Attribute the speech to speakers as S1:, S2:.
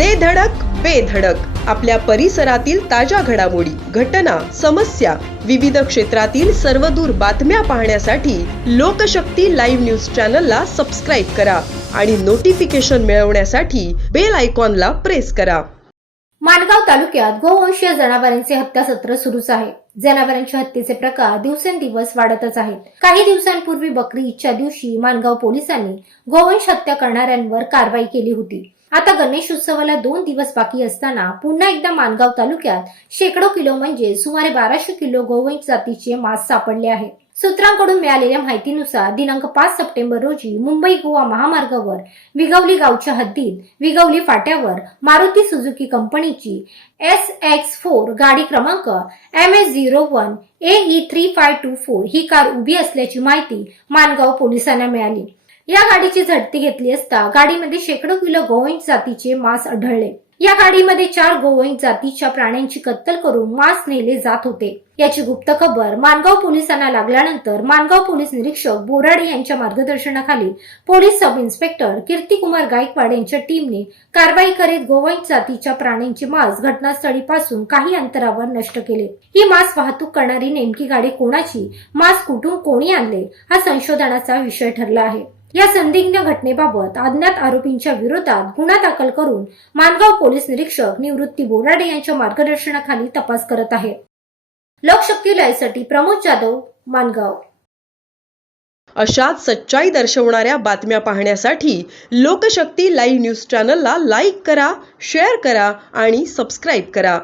S1: दे धडक बेधडक आपल्या परिसरातील ताज्या घडामोडी घटना समस्या विविध क्षेत्रातील सर्वदूर बातम्या पाहण्यासाठी लोकशक्ती लाईव्ह न्यूज चॅनलला सबस्क्राईब करा आणि नोटिफिकेशन मिळवण्यासाठी बेल आयकॉनला प्रेस करा.
S2: माणगाव तालुक्यात गोवंशीय जनावरांचे हत्या सत्र सुरूच आहे. जनावरांच्या हत्येचे प्रकार दिवसेंदिवस वाढतच आहेत. काही दिवसांपूर्वी बकरी ईदच्या दिवशी माणगाव पोलिसांनी गोवंश हत्या करणाऱ्यांवर कारवाई केली होती. आता गणेश उत्सवाला दोन दिवस बाकी असताना पुन्हा एकदा माणगाव तालुक्यात शेकडो किलो म्हणजे सुमारे बाराशे किलो गोवंश जातीचे मांस सापडले आहे. सूत्रांकडून मिळालेल्या माहितीनुसार दिनांक पाच सप्टेंबर रोजी मुंबई गोवा महामार्गावर विगवली गावच्या हद्दीत विगवली फाट्यावर मारुती सुझुकी कंपनीची एस एक्स फोर गाडी क्रमांक M S zero one A E three five two four he car उभी असल्याची माहिती मानगाव पोलिसांना मिळाली. या गाडीची झडती घेतली असता गाडीमध्ये शेकडो किलो गोविंद जातीचे मांस आढळले. या गाडीमध्ये चार गोवंश जातीच्या प्राण्यांची कत्तल करून मांस नेले जात होते. याची गुप्त खबर मानगाव पोलिसांना लागल्यानंतर मानगाव पोलीस निरीक्षक बोराडे यांच्या मार्गदर्शनाखाली police sub inspector Kirtikumar Gaikwad यांच्या टीमने कारवाई करीत गोवंश जातीच्या प्राण्यांचे मांस घटनास्थळी पासून काही अंतरावर नष्ट केले. ही मांस वाहतूक करणारी नेमकी गाडी कोणाची? मांस कुठून कोणी आणले? हा संशोधनाचा विषय ठरला आहे. या संदिग्ध घटनेबाबत अज्ञात आरोपींच्या विरोधात गुन्हा दाखल करून मानगाव पोलीस निरीक्षक निवृत्ती बोराडे यांच्या मार्गदर्शनाखाली तपास करत आहे. लोकशक्ती लाईव्हसाठी प्रमोद जाधव मानगाव.
S1: अशाच सच्चाई दर्शवणाऱ्या बातम्या पाहण्यासाठी लोकशक्ती लाईव्ह न्यूज चॅनलला लाईक करा शेअर करा आणि सबस्क्राईब करा.